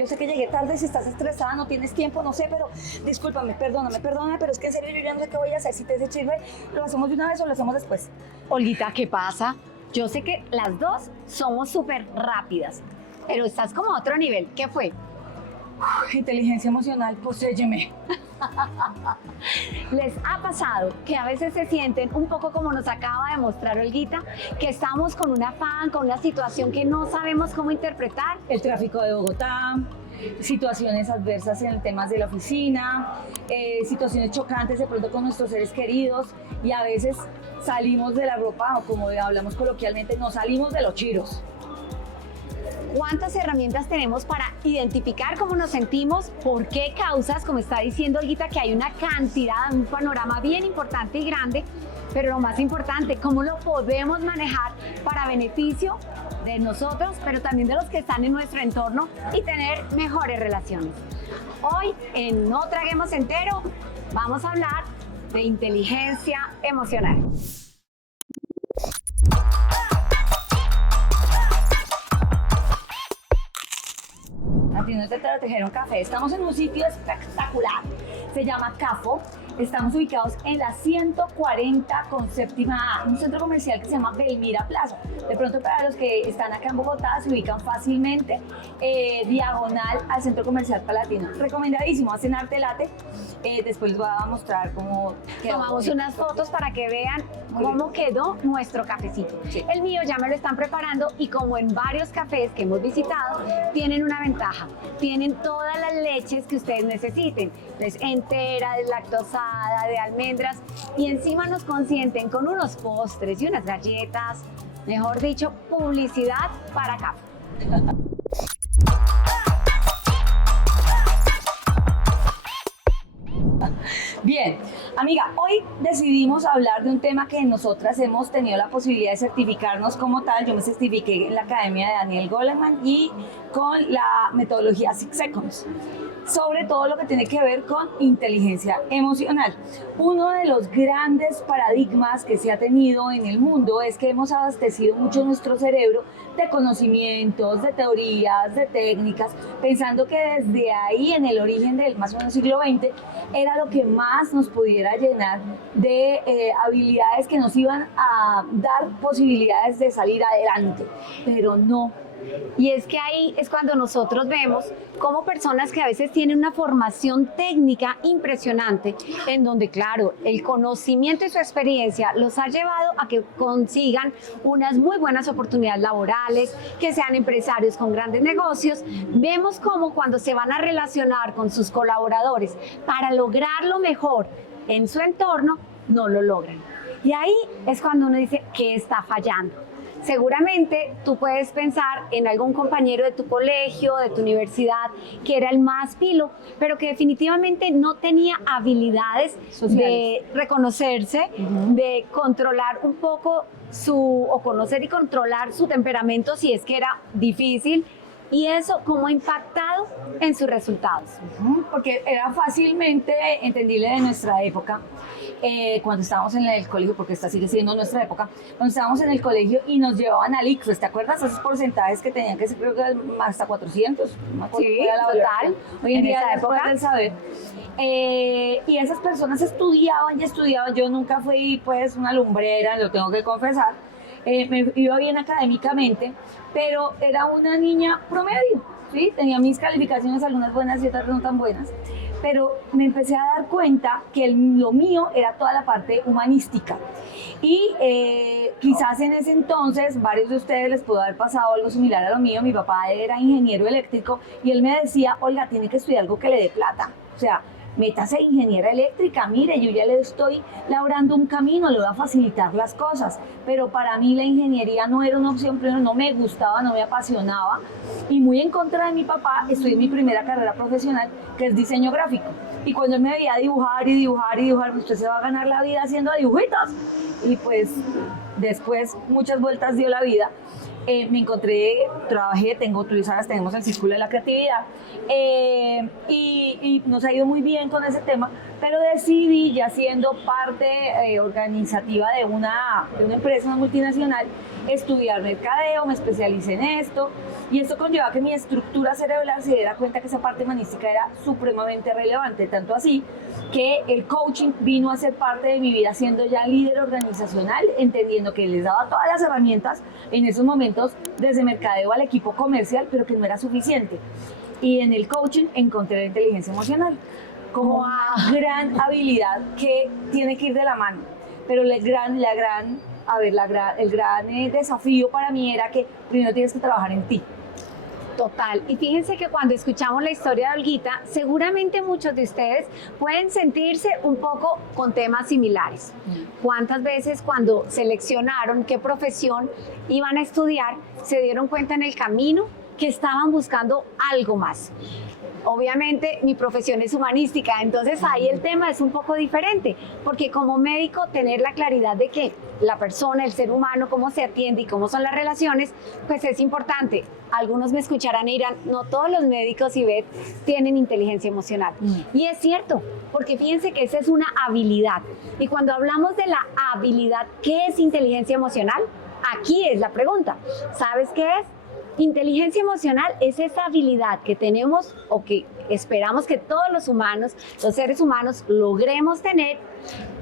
yo sé que llegué tarde, si estás estresada, no tienes tiempo, no sé, pero discúlpame, perdóname, pero es que en serio yo ya no sé qué voy a hacer. Si te sirve, ¿lo hacemos de una vez o lo hacemos después? Olguita, ¿qué pasa? Yo sé que las dos somos súper rápidas, pero estás como a otro nivel. ¿Qué fue? Inteligencia emocional, poséyeme. ¿Les ha pasado que a veces se sienten un poco como nos acaba de mostrar Olguita, que estamos con un afán, con una situación que no sabemos cómo interpretar? El tráfico de Bogotá, situaciones adversas en temas de la oficina, situaciones chocantes de pronto con nuestros seres queridos y a veces salimos de la ropa, o como hablamos coloquialmente, nos salimos de los chiros. ¿Cuántas herramientas tenemos para identificar cómo nos sentimos? ¿Por qué causas? Como está diciendo Olguita, que hay una cantidad, un panorama bien importante y grande, pero lo más importante, ¿cómo lo podemos manejar para beneficio de nosotros, pero también de los que están en nuestro entorno y tener mejores relaciones? Hoy, en No Traguemos Entero, vamos a hablar de inteligencia emocional. A ti no te trajeron café. Estamos en un sitio espectacular. Se llama Cafo. Estamos ubicados en la 140 con séptima A, un centro comercial que se llama Belmira Plaza. De pronto, para los que están acá en Bogotá, se ubican fácilmente diagonal al centro comercial Palatino. Recomendadísimo, hacen arte latte. Después les voy a mostrar cómo quedó. Tomamos unas fotos para que vean cómo quedó nuestro cafecito. Sí. El mío ya me lo están preparando y como en varios cafés que hemos visitado, tienen una ventaja. Tienen todas las leches que ustedes necesiten. Entonces, entera, deslactosada, de almendras. Y encima nos consienten con unos postres y unas galletas. Mejor dicho, publicidad para Cafo. Bien, amiga, hoy decidimos hablar de un tema que nosotras hemos tenido la posibilidad de certificarnos como tal. Yo me certifiqué en la Academia de Daniel Goleman y con la metodología Six Seconds, sobre todo lo que tiene que ver con inteligencia emocional. Uno de los grandes paradigmas que se ha tenido en el mundo es que hemos abastecido mucho nuestro cerebro de conocimientos, de teorías, de técnicas, pensando que desde ahí, en el origen del más o menos siglo XX, era lo que más nos pudiera llenar de habilidades que nos iban a dar posibilidades de salir adelante, pero no. Y es que ahí es cuando nosotros vemos cómo personas que a veces tienen una formación técnica impresionante, en donde, claro, el conocimiento y su experiencia los ha llevado a que consigan unas muy buenas oportunidades laborales, que sean empresarios con grandes negocios. Vemos cómo cuando se van a relacionar con sus colaboradores para lograr lo mejor en su entorno, no lo logran. Y ahí es cuando uno dice, ¿qué está fallando? Seguramente tú puedes pensar en algún compañero de tu colegio, de tu universidad, que era el más pilo, pero que definitivamente no tenía habilidades sociales, de reconocerse, de controlar un poco o conocer y controlar su temperamento si es que era difícil. ¿Y eso cómo ha impactado en sus resultados? Porque era fácilmente entendible de nuestra época, cuando estábamos en el colegio, porque esta sigue siendo nuestra época, cuando estábamos en el colegio y nos llevaban al ICFES, ¿te acuerdas? Esos porcentajes que tenían que ser, creo que hasta 400. Sí, total. Hoy en día, esa época, del saber. Y esas personas estudiaban y estudiaban. Yo nunca fui pues una lumbrera, lo tengo que confesar. Me iba bien académicamente, pero era una niña promedio, ¿sí? Tenía mis calificaciones, algunas buenas y otras no tan buenas, pero me empecé a dar cuenta que lo mío era toda la parte humanística. Y quizás en ese entonces, varios de ustedes les pudo haber pasado algo similar a lo mío. Mi papá era ingeniero eléctrico y él me decía, Olga, tiene que estudiar algo que le dé plata. O sea, métase ingeniera eléctrica, mire, yo ya le estoy labrando un camino, le voy a facilitar las cosas, pero para mí la ingeniería no era una opción, primero no me gustaba, no me apasionaba, y muy en contra de mi papá, estudié mi primera carrera profesional, que es diseño gráfico, y cuando él me veía dibujar y dibujar y dibujar, usted se va a ganar la vida haciendo dibujitos, y pues después muchas vueltas dio la vida. Me encontré, trabajé, tenemos el Círculo de la Creatividad y nos ha ido muy bien con ese tema, pero decidí, ya siendo parte organizativa de una empresa, una multinacional, estudiar mercadeo, me especialicé en esto, y esto conlleva que mi estructura cerebral se diera cuenta que esa parte humanística era supremamente relevante, tanto así que el coaching vino a ser parte de mi vida siendo ya líder organizacional, entendiendo que les daba todas las herramientas en esos momentos desde mercadeo al equipo comercial, pero que no era suficiente. Y en el coaching encontré la inteligencia emocional como una gran habilidad que tiene que ir de la mano, pero el gran desafío para mí era que primero tienes que trabajar en ti. Total, y fíjense que cuando escuchamos la historia de Olguita, seguramente muchos de ustedes pueden sentirse un poco con temas similares. ¿Cuántas veces cuando seleccionaron qué profesión iban a estudiar, se dieron cuenta en el camino que estaban buscando algo más? Obviamente mi profesión es humanística, entonces ahí el tema es un poco diferente, porque como médico tener la claridad de que la persona, el ser humano, cómo se atiende y cómo son las relaciones, pues es importante. Algunos me escucharán y dirán, no todos los médicos IVET tienen inteligencia emocional. Y es cierto, porque fíjense que esa es una habilidad. Y cuando hablamos de la habilidad, ¿qué es inteligencia emocional? Aquí es la pregunta. ¿Sabes qué es? Inteligencia emocional es esa habilidad que tenemos o que esperamos que todos los humanos, los seres humanos, logremos tener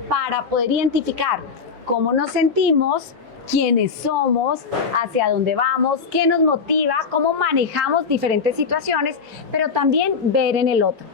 para poder identificar cómo nos sentimos, quiénes somos, hacia dónde vamos, qué nos motiva, cómo manejamos diferentes situaciones, pero también ver en el otro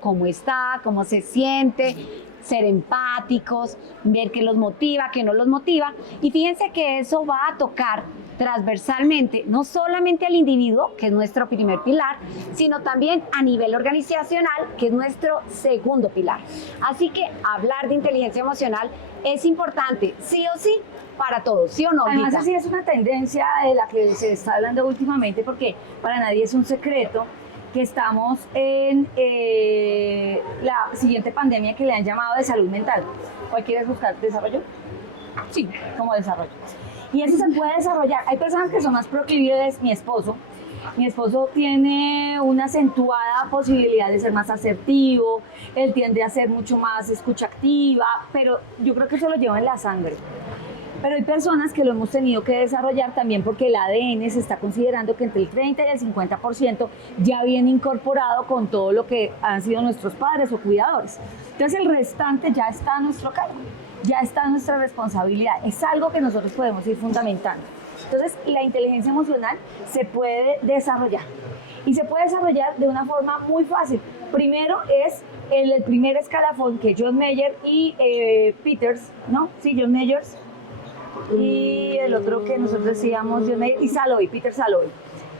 cómo está, cómo se siente, ser empáticos, ver qué los motiva, qué no los motiva. Y fíjense que eso va a tocar transversalmente, no solamente al individuo, que es nuestro primer pilar, sino también a nivel organizacional, que es nuestro segundo pilar. Así que hablar de inteligencia emocional es importante, sí o sí, para todos, ¿sí o no? Además, así es una tendencia de la que se está hablando últimamente, porque para nadie es un secreto que estamos en la siguiente pandemia que le han llamado de salud mental. ¿Cuál quieres buscar? ¿Desarrollo? Sí, como desarrollo. Y eso se puede desarrollar. Hay personas que son más proclives. Mi esposo tiene una acentuada posibilidad de ser más asertivo, él tiende a ser mucho más escucha activa, pero yo creo que eso lo lleva en la sangre. Pero hay personas que lo hemos tenido que desarrollar también porque el ADN se está considerando que entre el 30 y el 50% ya viene incorporado con todo lo que han sido nuestros padres o cuidadores. Entonces el restante ya está a nuestro cargo, ya está a nuestra responsabilidad. Es algo que nosotros podemos ir fundamentando. Entonces la inteligencia emocional se puede desarrollar. Y se puede desarrollar de una forma muy fácil. Primero es el primer escalafón que John Mayer y Peters, ¿no? Sí, John Myers. Y el otro que nosotros decíamos, John Mayer y Salovey, Peter Salovey.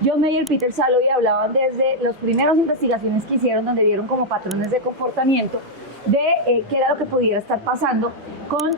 John Mayer y Peter Salovey hablaban desde las primeras investigaciones que hicieron, donde vieron como patrones de comportamiento de qué era lo que pudiera estar pasando con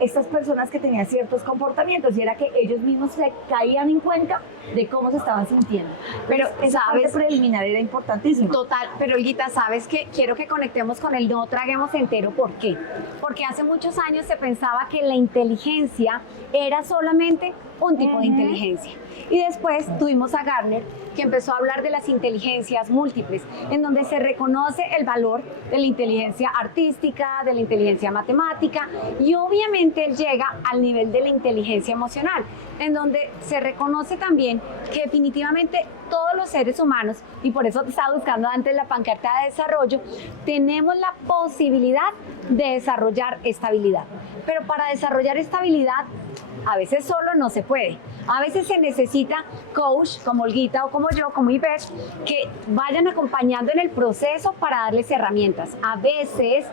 estas personas que tenían ciertos comportamientos, y era que ellos mismos se caían en cuenta de cómo se estaban sintiendo. Pero esa parte preliminar era importantísima. Total, pero Olguita, ¿sabes qué? Quiero que conectemos con el no traguemos entero. ¿Por qué? Porque hace muchos años se pensaba que la inteligencia era solamente un tipo de inteligencia. Y después tuvimos a Gardner, que empezó a hablar de las inteligencias múltiples, en donde se reconoce el valor de la inteligencia artística, de la inteligencia matemática, y obviamente él llega al nivel de la inteligencia emocional, en donde se reconoce también que definitivamente todos los seres humanos, y por eso te estaba buscando antes la pancarta de desarrollo, tenemos la posibilidad de desarrollar estabilidad. Pero para desarrollar estabilidad, a veces solo no se puede. A veces se necesita coach como Olguita o como yo, como Ivette, que vayan acompañando en el proceso para darles herramientas. A veces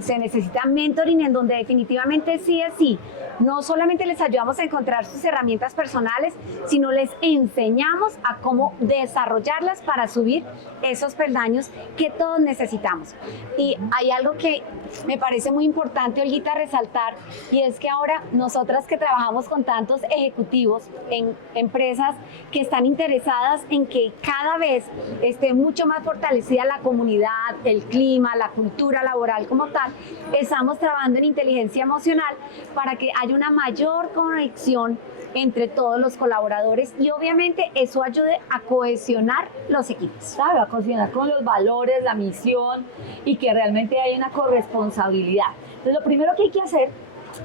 se necesita mentoring, en donde definitivamente sí es sí. No solamente les ayudamos a encontrar sus herramientas personales, sino les enseñamos a cómo desarrollarlas para subir esos peldaños que todos necesitamos. Y hay algo que me parece muy importante, Olguita, resaltar, y es que ahora nosotras que trabajamos trabajamos con tantos ejecutivos en empresas que están interesadas en que cada vez esté mucho más fortalecida la comunidad, el clima, la cultura laboral como tal. Estamos trabajando en inteligencia emocional para que haya una mayor conexión entre todos los colaboradores y obviamente eso ayude a cohesionar los equipos. Claro, a cohesionar con los valores, la misión y que realmente hay una corresponsabilidad. Entonces, lo primero que hay que hacer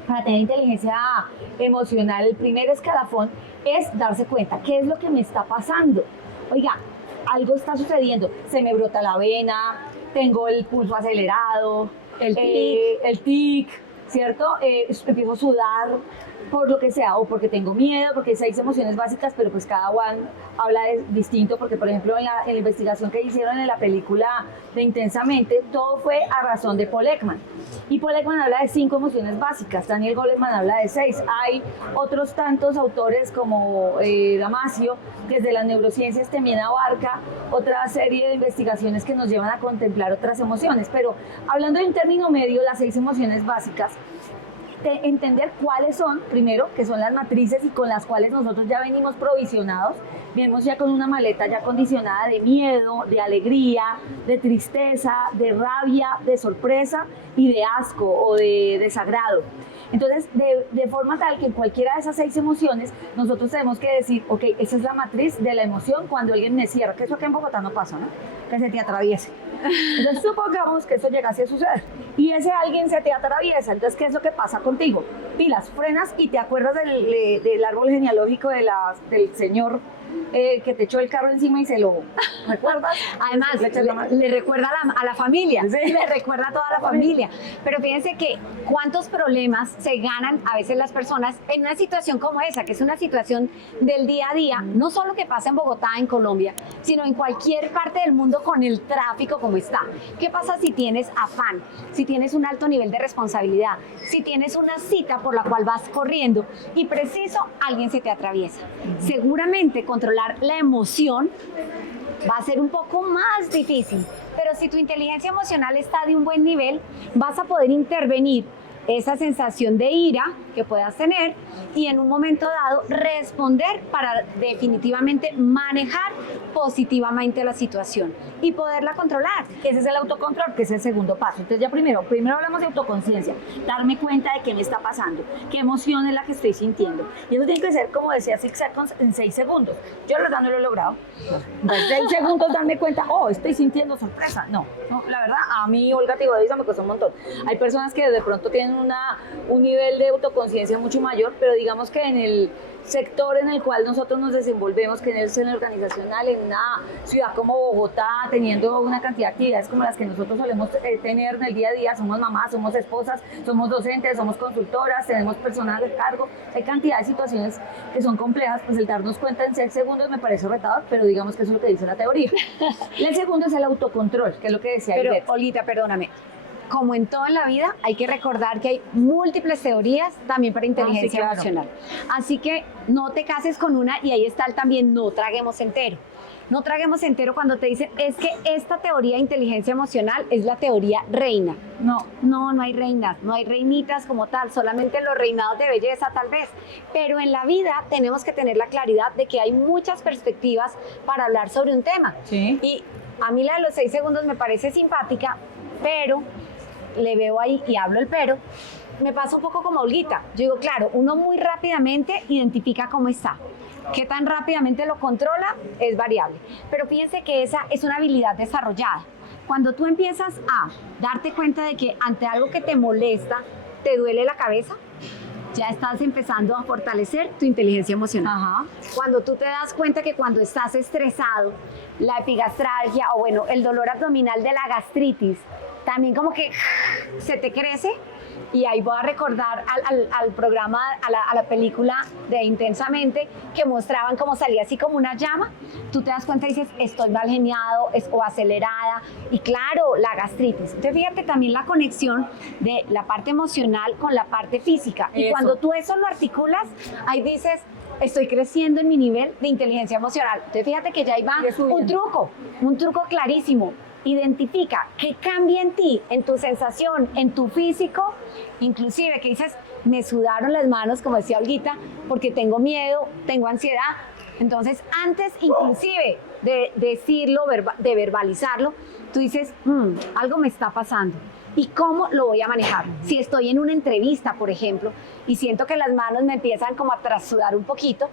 para tener inteligencia emocional, el primer escalafón, es darse cuenta qué es lo que me está pasando. Oiga, algo está sucediendo, se me brota la vena, tengo el pulso acelerado, el tic, ¿cierto? Empiezo a sudar por lo que sea, o porque tengo miedo, porque hay 6 emociones básicas, pero pues cada one habla de distinto, porque por ejemplo en la investigación que hicieron en la película de Intensamente, todo fue a razón de Paul Ekman. Y Paul Ekman habla de 5 emociones básicas, Daniel Goleman habla de 6. Hay otros tantos autores como Damasio, que desde las neurociencias también abarca otra serie de investigaciones que nos llevan a contemplar otras emociones. Pero hablando de un término medio, las 6 emociones básicas, de entender cuáles son, primero, que son las matrices y con las cuales nosotros ya venimos provisionados, venimos ya con una maleta ya condicionada de miedo, de alegría, de tristeza, de rabia, de sorpresa y de asco o de desagrado. Entonces, de forma tal que en cualquiera de esas 6 emociones, nosotros tenemos que decir, ok, esa es la matriz de la emoción cuando alguien me cierra, que eso aquí en Bogotá no pasa, ¿no? Que se te atraviese. Entonces, supongamos que eso llegase a suceder y ese alguien se te atraviesa. Entonces, ¿qué es lo que pasa contigo? Pilas, frenas y te acuerdas del árbol genealógico del señor que te echó el carro encima y se lo recuerdas. Además, le recuerda a la familia, sí. Le recuerda a toda la familia. Pero fíjense que cuántos problemas se ganan a veces las personas en una situación como esa, que es una situación del día a día, no solo que pasa en Bogotá, en Colombia, sino en cualquier parte del mundo con el tráfico como está. ¿Qué pasa si tienes afán, si tienes un alto nivel de responsabilidad, si tienes una cita por la cual vas corriendo y preciso alguien se te atraviesa? Seguramente controlar la emoción va a ser un poco más difícil, pero si tu inteligencia emocional está de un buen nivel, vas a poder intervenir esa sensación de ira que puedas tener y en un momento dado responder para definitivamente manejar positivamente la situación y poderla controlar. Ese es el autocontrol, que es el segundo paso. Entonces ya primero hablamos de autoconciencia, darme cuenta de qué me está pasando, qué emoción es la que estoy sintiendo. Y eso tiene que ser, como decía Zig Ziglar, en 6 segundos. Yo la verdad no lo he logrado. En 6 segundos darme cuenta, estoy sintiendo sorpresa. No, la verdad, a mí, Olga Tigodiza, me costó un montón. Hay personas que de pronto tienen un nivel de autoconciencia mucho mayor, pero digamos que en el sector en el cual nosotros nos desenvolvemos, que es en el organizacional, en una ciudad como Bogotá, teniendo una cantidad de actividades como las que nosotros solemos tener en el día a día, somos mamás, somos esposas, somos docentes, somos consultoras, tenemos personal de cargo, hay cantidad de situaciones que son complejas, pues el darnos cuenta en 6 segundos me parece retador, pero digamos que eso es lo que dice la teoría. El segundo es el autocontrol, que es lo que decía Pero, Ivette. Olita, perdóname, como en todo en la vida, hay que recordar que hay múltiples teorías también para inteligencia sí, claro. emocional. Así que no te cases con una y ahí está el también no traguemos entero. No traguemos entero cuando te dicen es que esta teoría de inteligencia emocional es la teoría reina. No hay reinas, no hay reinitas como tal, solamente los reinados de belleza tal vez. Pero en la vida tenemos que tener la claridad de que hay muchas perspectivas para hablar sobre un tema. Sí. Y a mí la de los 6 segundos me parece simpática, pero le veo ahí y hablo el pero, me pasa un poco como Olguita. Yo digo, claro, uno muy rápidamente identifica cómo está. Qué tan rápidamente lo controla es variable. Pero fíjense que esa es una habilidad desarrollada. Cuando tú empiezas a darte cuenta de que ante algo que te molesta, te duele la cabeza, ya estás empezando a fortalecer tu inteligencia emocional. Ajá. Cuando tú te das cuenta que cuando estás estresado, la epigastralgia o bueno, el dolor abdominal de la gastritis, también como que se te crece. Y ahí voy a recordar al programa, a la película de Intensamente, que mostraban cómo salía así como una llama. Tú te das cuenta y dices, estoy mal geniado o acelerada. Y claro, la gastritis. Entonces fíjate también la conexión de la parte emocional con la parte física. Y cuando tú eso lo articulas, ahí dices, estoy creciendo en mi nivel de inteligencia emocional. Entonces fíjate que ya ahí va un truco clarísimo. identifica qué cambia en ti, en tu sensación, en tu físico, inclusive que dices, me sudaron las manos, como decía Olguita, porque tengo miedo, tengo ansiedad. Entonces, antes inclusive de decirlo, de verbalizarlo, tú dices, algo me está pasando. ¿Y cómo lo voy a manejar? Si estoy en una entrevista, por ejemplo, y siento que las manos me empiezan como a trasudar un poquito,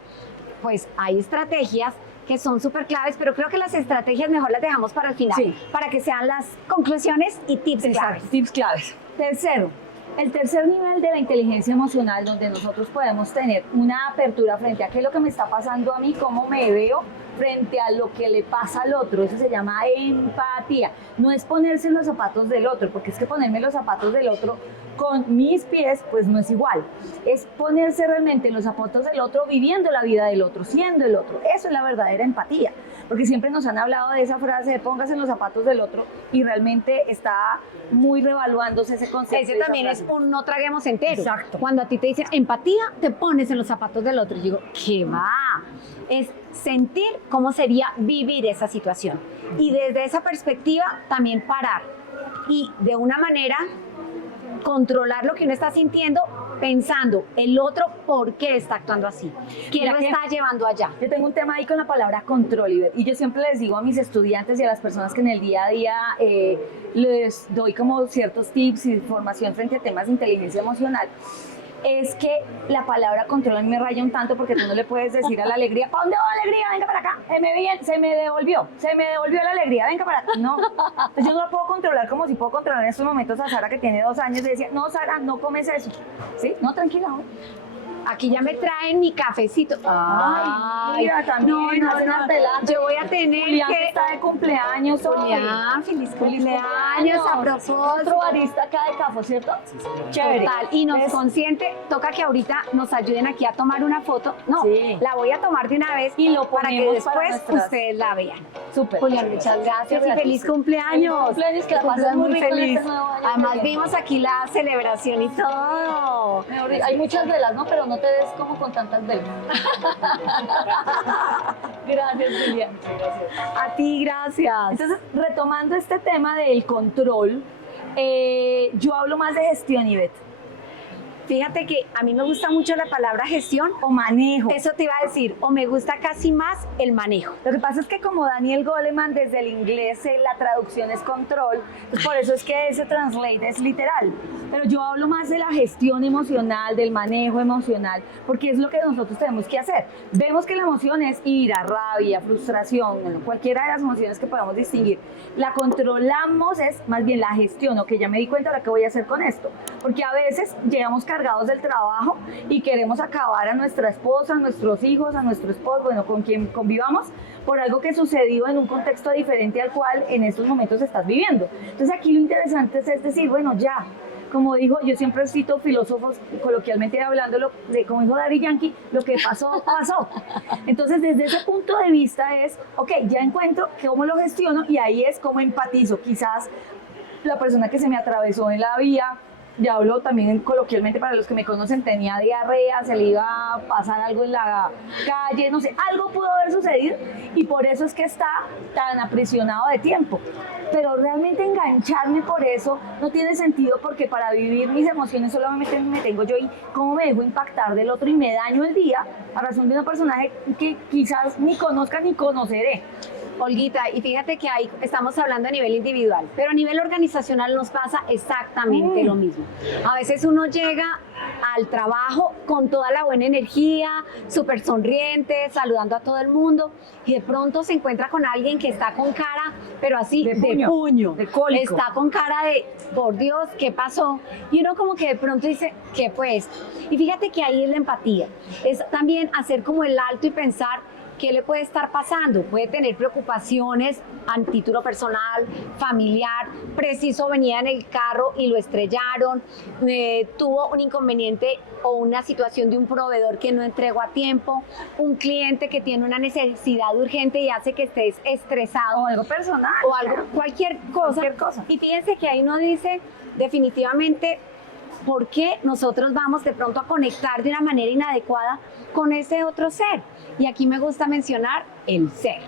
pues hay estrategias que son súper claves, pero creo que las estrategias mejor las dejamos para el final, Sí, para que sean las conclusiones y tips claves. Tips claves. Tercero, el tercer nivel de la inteligencia emocional, donde nosotros podemos tener una apertura frente a qué es lo que me está pasando a mí, cómo me veo frente a lo que le pasa al otro. Eso se llama empatía. No es ponerse en los zapatos del otro, porque es que ponerme en los zapatos del otro con mis pies, pues no es igual. Es ponerse realmente en los zapatos del otro, viviendo la vida del otro, siendo el otro. Eso es la verdadera empatía. Porque siempre nos han hablado de esa frase de póngase en los zapatos del otro, y realmente está muy revaluándose ese concepto. Ese también es un no traguemos entero. Exacto. Cuando a ti te dicen empatía, te pones en los zapatos del otro. Y digo, ¿qué va? Es sentir cómo sería vivir esa situación. Y desde esa perspectiva también parar. Y de una manera controlar lo que uno está sintiendo, pensando el otro por qué está actuando así, quién Mira lo que está llevando allá. Yo tengo un tema ahí con la palabra control, Iber, y yo siempre les digo a mis estudiantes y a las personas que en el día a día les doy como ciertos tips y formación frente a temas de inteligencia emocional, es que la palabra control a mí me raya un tanto, porque tú no le puedes decir a la alegría, ¿para dónde va la alegría? Venga para acá, se me devolvió la alegría, venga para acá. No, entonces yo no la puedo controlar como si puedo controlar en estos momentos a Sara, que tiene 2 años, y decía, no Sara, no comes eso, ¿sí? No, tranquila, ¿no? Aquí ya me traen mi cafecito. Ay, mira, también, hace una pelada. Yo voy a tener Julián que... está de cumpleaños hoy. Julián, feliz cumpleaños, a propósito. Otro barista acá de Cafo, ¿cierto? Chévere. Total, y nos ¿Ves? consiente, toca que ahorita nos ayuden aquí a tomar una foto. No, Sí. la voy a tomar de una vez Y lo para que ponemos para después nuestras- ustedes la vean. Súper. Julián, muchas gracias y Gracias. feliz cumpleaños. Feliz cumpleaños, que la pases Estás muy rico en feliz. este nuevo año. Además Julián. vimos aquí la celebración y todo. Hay muchas velas, ¿no? Pero no te ves como con tantas velas. Gracias, Julián. A ti, gracias. Entonces, retomando este tema del control, yo hablo más de gestión, Ivette, Fíjate que a mí me gusta mucho la palabra gestión. o manejo. Eso te iba a decir, o me gusta casi más el manejo. Lo que pasa es que como Daniel Goleman, desde el inglés la traducción es control, pues por eso es que ese translate es literal. Pero yo hablo más de la gestión emocional, del manejo emocional, porque es lo que nosotros tenemos que hacer. Vemos que la emoción es ira, rabia, frustración, bueno, cualquiera de las emociones que podamos distinguir. La controlamos, es más bien la gestión, o que ya me di cuenta ahora qué voy a hacer con esto. Porque a veces llegamos cargados del trabajo y queremos acabar a nuestra esposa, a nuestros hijos, a nuestro esposo, bueno, con quien convivamos, por algo que sucedió en un contexto diferente al cual en estos momentos estás viviendo. Entonces aquí lo interesante es decir, bueno, ya, como dijo, yo siempre cito filósofos, coloquialmente hablándolo, de como dijo Daddy Yankee, lo que pasó, pasó. Entonces desde ese punto de vista es, ok, ya encuentro cómo lo gestiono, y ahí es cómo empatizo. Quizás la persona que se me atravesó en la vía, ya hablo también coloquialmente para los que me conocen, tenía diarrea, se le iba a pasar algo en la calle, no sé, algo pudo haber sucedido, y por eso es que está tan aprisionado de tiempo. Pero realmente engancharme por eso no tiene sentido, porque para vivir mis emociones solamente me tengo yo, y cómo me dejo impactar del otro y me daño el día a razón de un personaje que quizás ni conozca ni conoceré. Olguita, y fíjate que ahí estamos hablando a nivel individual, pero a nivel organizacional nos pasa exactamente lo mismo. A veces uno llega al trabajo con toda la buena energía, súper sonriente, saludando a todo el mundo, y de pronto se encuentra con alguien que está con cara, pero así, De de puño, de cólico. está con cara de, por Dios, ¿qué pasó? Y uno como que de pronto dice, ¿qué pues? Y fíjate que ahí es la empatía, es también hacer como el alto y pensar, ¿qué le puede estar pasando? Puede tener preocupaciones a título personal, familiar, preciso venía en el carro y lo estrellaron, tuvo un inconveniente o una situación de un proveedor que no entregó a tiempo, un cliente que tiene una necesidad urgente y hace que estés estresado. O algo personal. O algo, cualquier cosa. Cualquier cosa. Y fíjense que ahí uno dice, definitivamente, ¿por qué nosotros vamos de pronto a conectar de una manera inadecuada con ese otro ser? Y aquí me gusta mencionar el ser.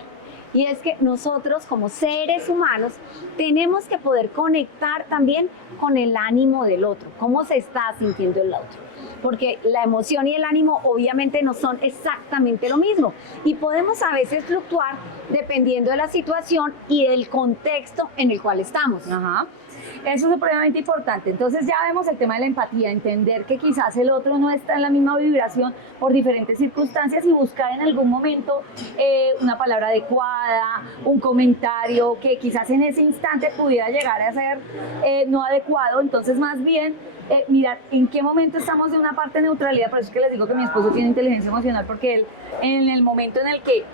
y es que nosotros como seres humanos tenemos que poder conectar también con el ánimo del otro, cómo se está sintiendo el otro. Porque la emoción y el ánimo obviamente no son exactamente lo mismo y podemos a veces fluctuar dependiendo de la situación y del contexto en el cual estamos. Ajá. Eso es supremamente importante. Entonces ya vemos el tema de la empatía, entender que quizás el otro no está en la misma vibración por diferentes circunstancias y buscar en algún momento una palabra adecuada, un comentario que quizás en ese instante pudiera llegar a ser no adecuado. Entonces más bien mirar en qué momento estamos de una parte de neutralidad. Por eso es que les digo que mi esposo tiene inteligencia emocional, porque él en el momento en el que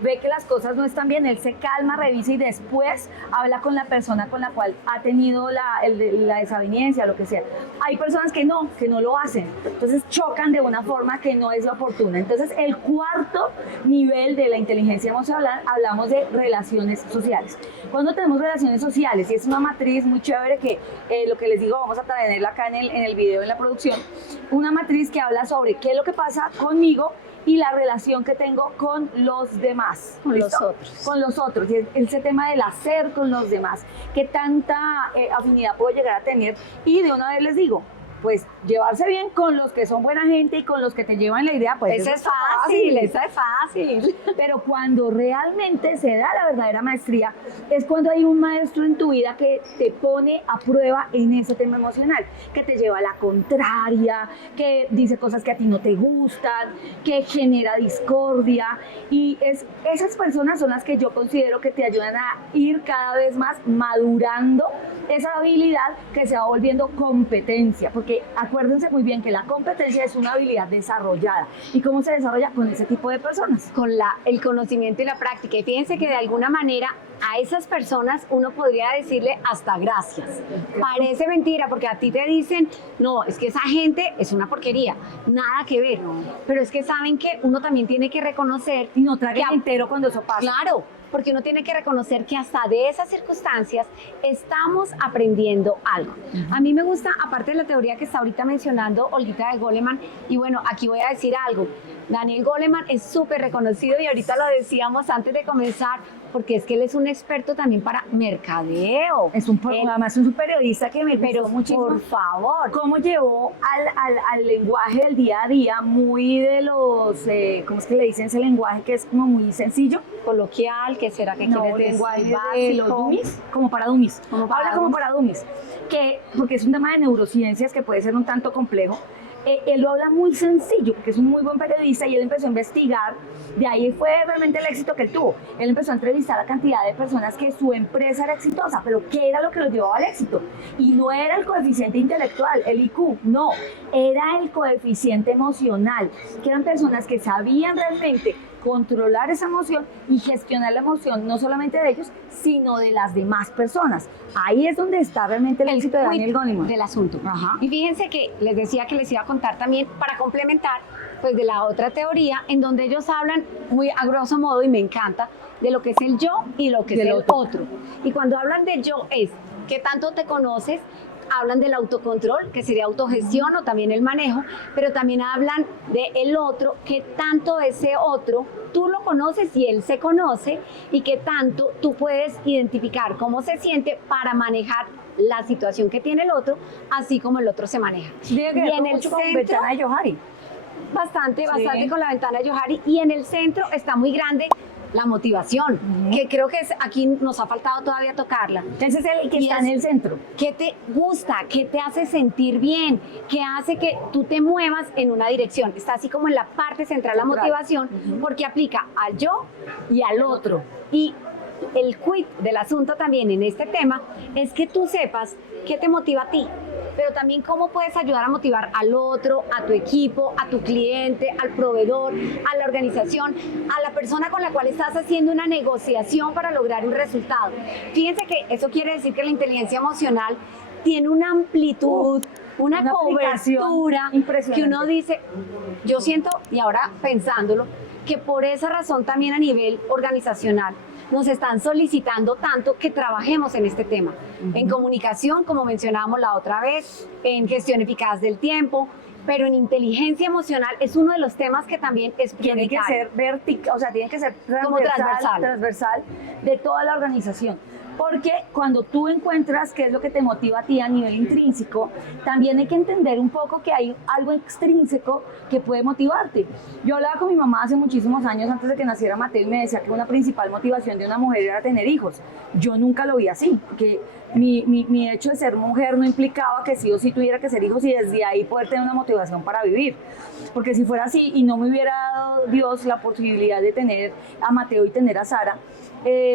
ve que las cosas no están bien, él se calma, revisa y después habla con la persona con la cual ha tenido la desaveniencia, lo que sea. Hay personas que no lo hacen, entonces chocan de una forma que no es la oportuna. Entonces el cuarto nivel de la inteligencia emocional, hablamos de relaciones sociales. Cuando tenemos relaciones sociales, y es una matriz muy chévere que lo que les digo, vamos a tenerla acá en el video, en la producción, una matriz que habla sobre qué es lo que pasa conmigo y la relación que tengo con los demás. Con ¿listo? los otros. Con los otros. Y ese tema del hacer con los demás, qué tanta afinidad puedo llegar a tener. Y de una vez les digo, pues llevarse bien con los que son buena gente y con los que te llevan la idea, pues Eso es fácil, eso es fácil. Pero cuando realmente se da la verdadera maestría, es cuando hay un maestro en tu vida que te pone a prueba en ese tema emocional, que te lleva a la contraria, que dice cosas que a ti no te gustan, que genera discordia. Y esas personas son las que yo considero que te ayudan a ir cada vez más madurando esa habilidad que se va volviendo competencia, porque acuérdense muy bien que la competencia es una habilidad desarrollada. ¿Y cómo se desarrolla? Con ese tipo de personas. Con el conocimiento y la práctica. Y fíjense que de alguna manera a esas personas uno podría decirle hasta gracias. Parece mentira porque a ti te dicen, no, es que esa gente es una porquería, nada que ver. Pero es que saben que uno también tiene que reconocer Y no traguen entero cuando eso pasa. Claro, porque uno tiene que reconocer que hasta de esas circunstancias estamos aprendiendo algo. A mí me gusta, aparte de la teoría que está ahorita mencionando Olguita de Goleman, y bueno, aquí voy a decir algo. Daniel Goleman es súper reconocido y ahorita lo decíamos antes de comenzar, porque es que él es un experto también para mercadeo. Además es un periodista que me gustó muchísimo. Por favor. Cómo llevó al lenguaje del día a día, muy de los, ¿cómo es que le dicen ese lenguaje que es como muy sencillo? Coloquial, ¿qué será que quieres decir? Lenguaje de los dummies, como para dummies. Habla como para dummies, porque es un tema de neurociencias que puede ser un tanto complejo. Él lo habla muy sencillo, porque es un muy buen periodista y él empezó a investigar, de ahí fue realmente el éxito que él tuvo. Él empezó a entrevistar a cantidad de personas que su empresa era exitosa, pero ¿qué era lo que los llevaba al éxito? Y no era el coeficiente intelectual, el IQ, no, era el coeficiente emocional, que eran personas que sabían realmente controlar esa emoción y gestionar la emoción no solamente de ellos, sino de las demás personas. Ahí es donde está realmente el éxito de Daniel Goleman. Del asunto. Ajá. Y fíjense que les decía que les iba a contar también para complementar pues de la otra teoría en donde ellos hablan muy a grosso modo y me encanta de lo que es el yo y lo que es el otro. Y cuando hablan de yo es qué tanto te conoces, hablan del autocontrol, que sería autogestión o también el manejo, pero también hablan del otro, que tanto ese otro tú lo conoces y él se conoce y que tanto tú puedes identificar cómo se siente para manejar la situación que tiene el otro, así como el otro se maneja. Y en el centro, ventana de Johari. Bastante con la ventana de Johari, y en el centro está muy grande la motivación, que creo que aquí nos ha faltado todavía tocarla. Ese es el que está en el centro. ¿Qué te gusta? ¿Qué te hace sentir bien? ¿Qué hace que tú te muevas en una dirección? Está así como en la parte central la motivación, porque aplica al yo y al otro. Y el quid del asunto también en este tema es que tú sepas qué te motiva a ti, pero también cómo puedes ayudar a motivar al otro, a tu equipo, a tu cliente, al proveedor, a la organización, a la persona con la cual estás haciendo una negociación para lograr un resultado. Fíjense que eso quiere decir que la inteligencia emocional tiene una amplitud, una cobertura que uno dice, yo siento, y ahora pensándolo, que por esa razón también a nivel organizacional nos están solicitando tanto que trabajemos en este tema, en comunicación, como mencionábamos la otra vez, en gestión eficaz del tiempo, pero en inteligencia emocional es uno de los temas que también es Tiene que prioritario. ser vertical, o sea, tiene que ser Como transversal. transversal de toda la organización. Porque cuando tú encuentras qué es lo que te motiva a ti a nivel intrínseco, también hay que entender un poco que hay algo extrínseco que puede motivarte. Yo hablaba con mi mamá hace muchísimos años, antes de que naciera Mateo, y me decía que una principal motivación de una mujer era tener hijos. Yo nunca lo vi así, que mi hecho de ser mujer no implicaba que sí o sí tuviera que ser hijos y desde ahí poder tener una motivación para vivir. Porque si fuera así y no me hubiera dado Dios la posibilidad de tener a Mateo y tener a Sara,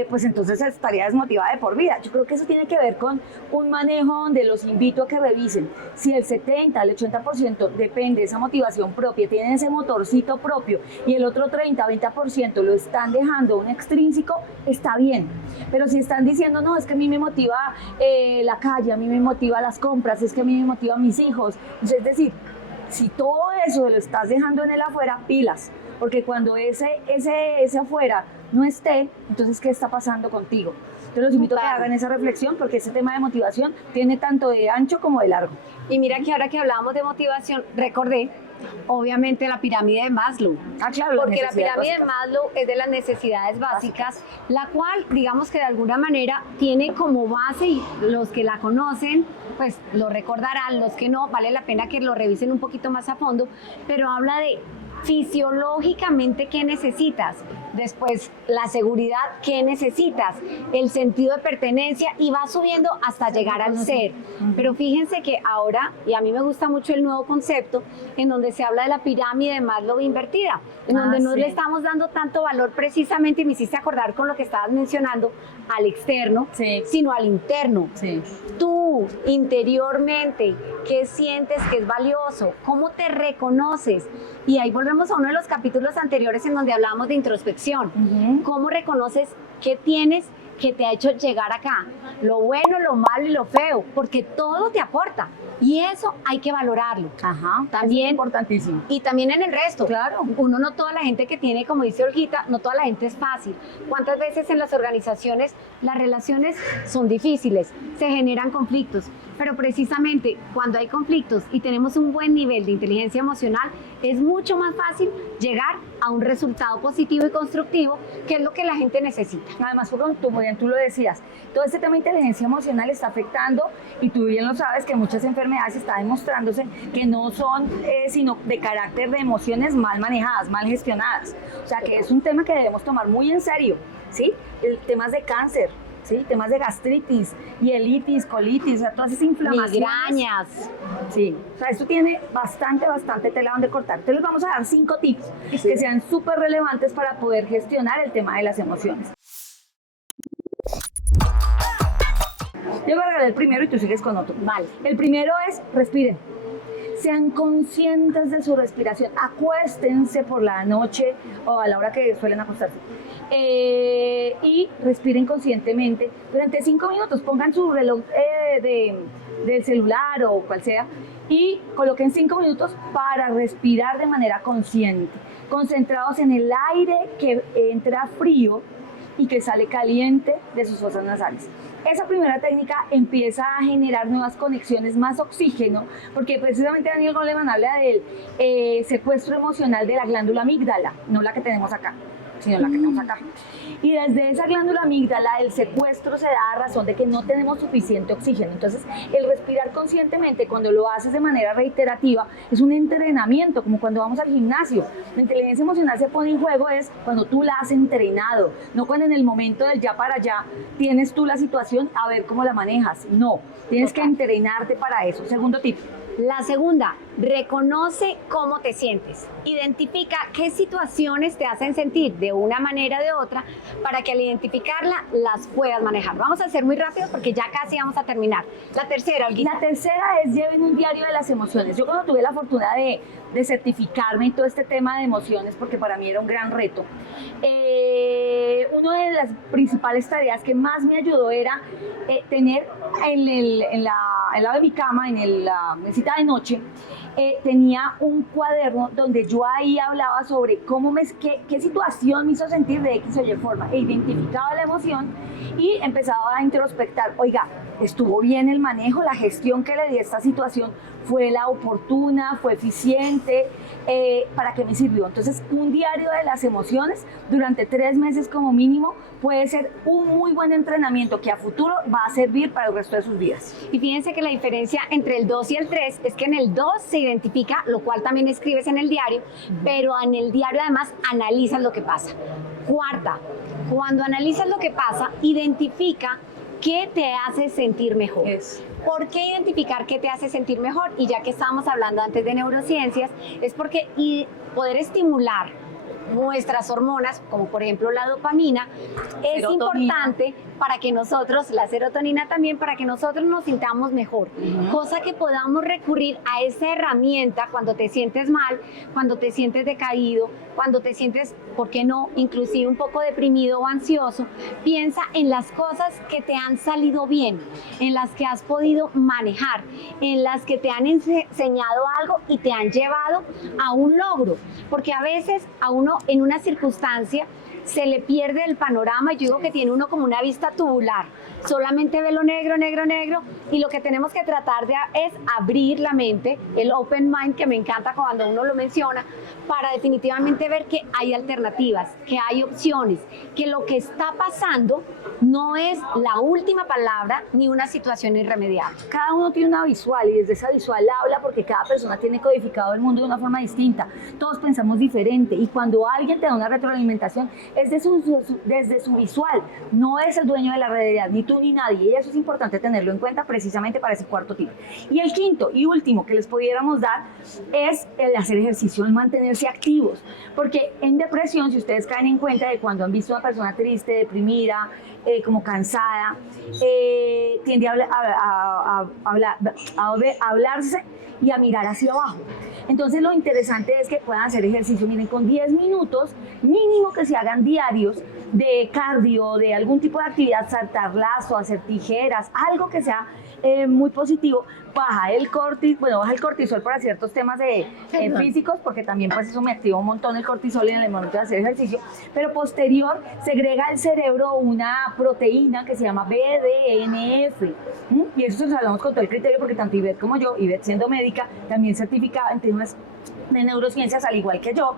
pues entonces estaría desmotivada de por vida. Yo creo que eso tiene que ver con un manejo donde los invito a que revisen si el 70, el 80% depende de esa motivación propia, tienen ese motorcito propio y el otro 30, 20% lo están dejando un extrínseco, está bien. Pero si están diciendo, no, es que a mí me motiva la calle, a mí me motiva las compras, es que a mí me motiva mis hijos, es decir, si todo eso lo estás dejando en el afuera, pilas, porque cuando ese afuera no esté, entonces ¿qué está pasando contigo? Entonces los invito a que hagan esa reflexión porque ese tema de motivación tiene tanto de ancho como de largo. Y mira que ahora que hablábamos de motivación, recordé obviamente la pirámide de Maslow. Claro, Porque la pirámide de Maslow es de las necesidades básicas, la cual, digamos que de alguna manera tiene como base, y los que la conocen, pues lo recordarán, los que no, vale la pena que lo revisen un poquito más a fondo, pero habla de fisiológicamente qué necesitas, después la seguridad, qué necesitas, el sentido de pertenencia y va subiendo hasta llegar al ser. Pero fíjense que ahora, y a mí me gusta mucho el nuevo concepto, en donde se habla de la pirámide de Maslow invertida, en donde no le estamos dando tanto valor precisamente, y me hiciste acordar con lo que estabas mencionando, al externo, sino al interno. Tú, interiormente, ¿qué sientes que es valioso? ¿Cómo te reconoces? Y ahí volvemos a uno de los capítulos anteriores en donde hablábamos de introspección. ¿Cómo reconoces qué tienes que te ha hecho llegar acá? Lo bueno, lo malo y lo feo, porque todo te aporta. Y eso hay que valorarlo. También es importantísimo. Y también en el resto. Claro. Uno, no toda la gente que tiene, como dice Olguita, no toda la gente es fácil. ¿Cuántas veces en las organizaciones las relaciones son difíciles? Se generan conflictos. Pero precisamente cuando hay conflictos y tenemos un buen nivel de inteligencia emocional, es mucho más fácil llegar a un resultado positivo y constructivo, que es lo que la gente necesita. Además, como bien tú lo decías, todo este tema de inteligencia emocional está afectando, y tú bien lo sabes, que muchas enfermedades está demostrándose que no son sino de carácter de emociones mal manejadas, mal gestionadas. O sea, que es un tema que debemos tomar muy en serio, ¿sí? Temas de cáncer, ¿sí? Temas de gastritis, hielitis, colitis, o sea, todas esas inflamaciones. Migrañas. Sí, o sea, esto tiene bastante tela donde cortar. Entonces les vamos a dar 5 tips que sean súper relevantes para poder gestionar el tema de las emociones. Yo voy a regalar el primero y tú sigues con otro. Vale. El primero es respiren. Sean conscientes de su respiración. Acuéstense por la noche o a la hora que suelen acostarse. Y respiren conscientemente durante 5 minutos. Pongan su reloj del celular o cual sea y coloquen 5 minutos para respirar de manera consciente, concentrados en el aire que entra frío y que sale caliente de sus fosas nasales. Esa primera técnica empieza a generar nuevas conexiones, más oxígeno, porque precisamente Daniel Goleman habla del secuestro emocional de la glándula amígdala, no la que tenemos acá, sino la que tenemos acá. Y desde esa glándula amígdala el secuestro se da a razón de que no tenemos suficiente oxígeno. Entonces, el respirar conscientemente cuando lo haces de manera reiterativa es un entrenamiento, como cuando vamos al gimnasio. La inteligencia emocional se pone en juego es cuando tú la has entrenado, no cuando en el momento del ya para allá tienes tú la situación a ver cómo la manejas. No, tienes que entrenarte para eso. Segundo tip. La segunda, reconoce cómo te sientes. Identifica qué situaciones te hacen sentir de una manera o de otra para que al identificarla las puedas manejar. Vamos a hacer muy rápido porque ya casi vamos a terminar. La tercera, Olguita. La tercera es lleven un diario de las emociones. Yo cuando tuve la fortuna de certificarme en todo este tema de emociones, porque para mí era un gran reto, una de las principales tareas que más me ayudó era tener al lado de mi cama, en la mesita de noche, tenía un cuaderno donde yo ahí hablaba sobre qué situación me hizo sentir de X o Y forma, e identificaba la emoción y empezaba a introspectar, oiga, estuvo bien el manejo, la gestión que le di a esta situación fue la oportuna, fue eficiente, ¿para qué me sirvió? Entonces, un diario de las emociones durante 3 meses como mínimo puede ser un muy buen entrenamiento que a futuro va a servir para el resto de sus vidas. Y fíjense que la diferencia entre el 2 y el 3 es que en el 2 se identifica, lo cual también escribes en el diario, pero en el diario además analizas lo que pasa. Cuarta, cuando analizas lo que pasa, identifica qué te hace sentir mejor. ¿Por qué identificar qué te hace sentir mejor? Y ya que estábamos hablando antes de neurociencias, es porque poder estimular nuestras hormonas, como por ejemplo la dopamina, es importante para que nosotros, la serotonina también, para que nosotros nos sintamos mejor. Cosa que podamos recurrir a esa herramienta cuando te sientes mal, cuando te sientes decaído, cuando te sientes, ¿por qué no?, inclusive un poco deprimido o ansioso. Piensa en las cosas que te han salido bien, en las que has podido manejar, en las que te han enseñado algo y te han llevado a un logro. Porque a veces a uno en una circunstancia se le pierde el panorama. Yo digo que tiene uno como una vista tubular, solamente ve lo negro, negro, negro, y lo que tenemos que tratar de es abrir la mente, el open mind, que me encanta cuando uno lo menciona, para definitivamente ver que hay alternativas, que hay opciones, que lo que está pasando no es la última palabra ni una situación irremediable. Cada uno tiene una visual y desde esa visual habla, porque cada persona tiene codificado el mundo de una forma distinta. Todos pensamos diferente, y cuando alguien te da una retroalimentación es desde su visual, no es el dueño de la realidad, ni tú ni nadie, y eso es importante tenerlo en cuenta precisamente para ese cuarto tip. Y el quinto y último que les pudiéramos dar es el hacer ejercicio, el mantenerse activos, porque en depresión, si ustedes caen en cuenta de cuando han visto a una persona triste, deprimida, como cansada, tiende a hablarse y a mirar hacia abajo. Entonces lo interesante es que puedan hacer ejercicio, miren, con 10 minutos mínimo que se hagan diarios de cardio, de algún tipo de actividad, saltar lazo, hacer tijeras, algo que sea muy positivo, baja el cortisol para ciertos temas físicos, porque también pues eso me activa un montón el cortisol en el momento de hacer ejercicio, pero posterior segrega al cerebro una proteína que se llama BDNF, y eso se lo hablamos con todo el criterio, porque tanto Ivette como yo, Ivette siendo médica, también certificada en temas de neurociencias, al igual que yo,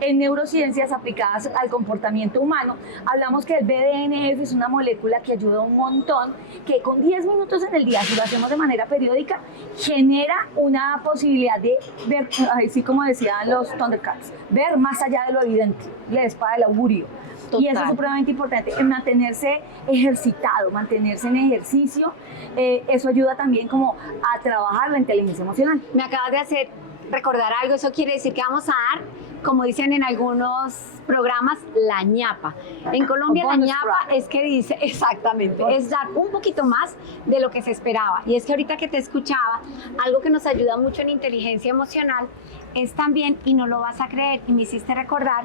en neurociencias aplicadas al comportamiento humano, hablamos que el BDNF es una molécula que ayuda un montón, que con 10 minutos en el día, si lo hacemos de manera periódica, genera una posibilidad de ver, así como decían los Thundercats, ver más allá de lo evidente, la espada del augurio. Total. Y eso es supremamente importante, mantenerse ejercitado, mantenerse en ejercicio, eso ayuda también como a trabajar la inteligencia emocional. Me acabas de hacer recordar algo, eso quiere decir que vamos a dar, como dicen en algunos programas, la ñapa. En Colombia la ñapa es que dice, exactamente, es dar un poquito más de lo que se esperaba. Y es que ahorita que te escuchaba, algo que nos ayuda mucho en inteligencia emocional es también, y no lo vas a creer, y me hiciste recordar,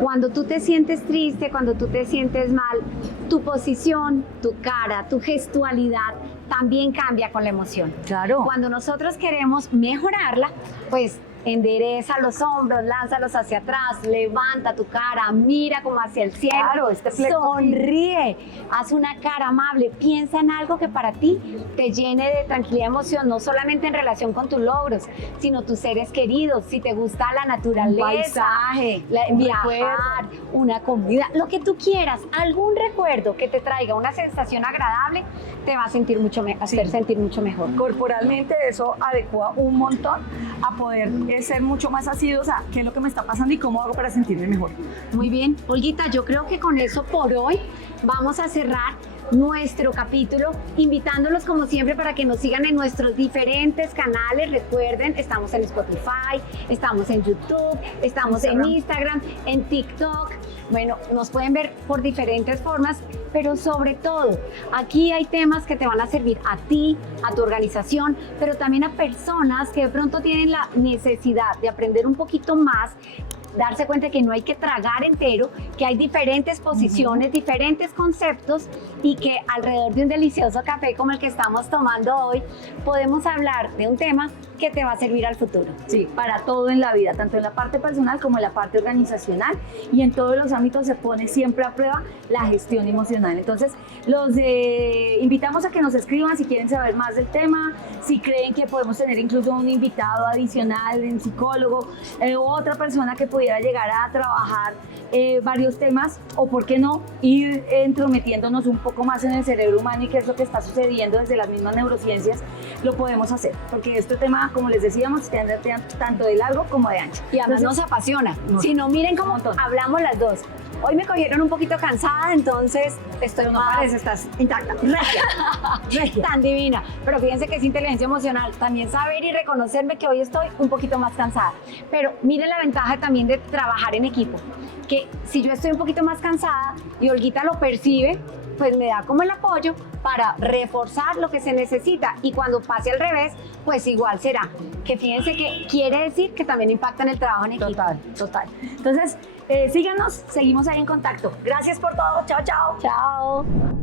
cuando tú te sientes triste, cuando tú te sientes mal, tu posición, tu cara, tu gestualidad también cambia con la emoción. Claro. Cuando nosotros queremos mejorarla, pues endereza los hombros, lánzalos hacia atrás, levanta tu cara, mira como hacia el cielo, claro, sonríe, haz una cara amable, piensa en algo que para ti te llene de tranquilidad y emoción, no solamente en relación con tus logros, sino tus seres queridos, si te gusta la naturaleza, un paisaje, viajar, una comida, lo que tú quieras, algún recuerdo que te traiga una sensación agradable, te va a sentir hacer sentir mucho mejor. Corporalmente eso adecua un montón a poder ser mucho más asiduos a qué es lo que me está pasando y cómo hago para sentirme mejor. Muy bien, Olguita, yo creo que con eso por hoy vamos a cerrar nuestro capítulo, invitándolos como siempre para que nos sigan en nuestros diferentes canales. Recuerden, estamos en Spotify, estamos en YouTube, estamos en Instagram, en TikTok. Bueno, nos pueden ver por diferentes formas, pero sobre todo, aquí hay temas que te van a servir a ti, a tu organización, pero también a personas que de pronto tienen la necesidad de aprender un poquito más, darse cuenta que no hay que tragar entero, que hay diferentes posiciones, diferentes conceptos, y que alrededor de un delicioso café como el que estamos tomando hoy, podemos hablar de un tema que te va a servir al futuro. Sí, para todo en la vida, tanto en la parte personal como en la parte organizacional, y en todos los ámbitos se pone siempre a prueba la gestión emocional. Entonces, los invitamos a que nos escriban si quieren saber más del tema, si creen que podemos tener incluso un invitado adicional, un psicólogo o otra persona que pudiera llegar a trabajar varios temas, o por qué no, ir entrometiéndonos un poco más en el cerebro humano y qué es lo que está sucediendo desde las mismas neurociencias, lo podemos hacer, porque este tema, como les decíamos, tiene tanto de largo como de ancho. Y además nos apasiona. Si no, miren cómo hablamos las dos. Hoy me cogieron un poquito cansada, entonces estoy No más... parece, estás intacta, regia. tan divina. Pero fíjense que es inteligencia emocional. También saber y reconocerme que hoy estoy un poquito más cansada. Pero miren la ventaja también de trabajar en equipo. Que si yo estoy un poquito más cansada y Olguita lo percibe, pues me da como el apoyo para reforzar lo que se necesita, y cuando pase al revés, pues igual será. Que fíjense que quiere decir que también impacta en el trabajo en equipo. Total. Entonces, síganos, seguimos ahí en contacto. Gracias por todo. Chao, chao. Chao.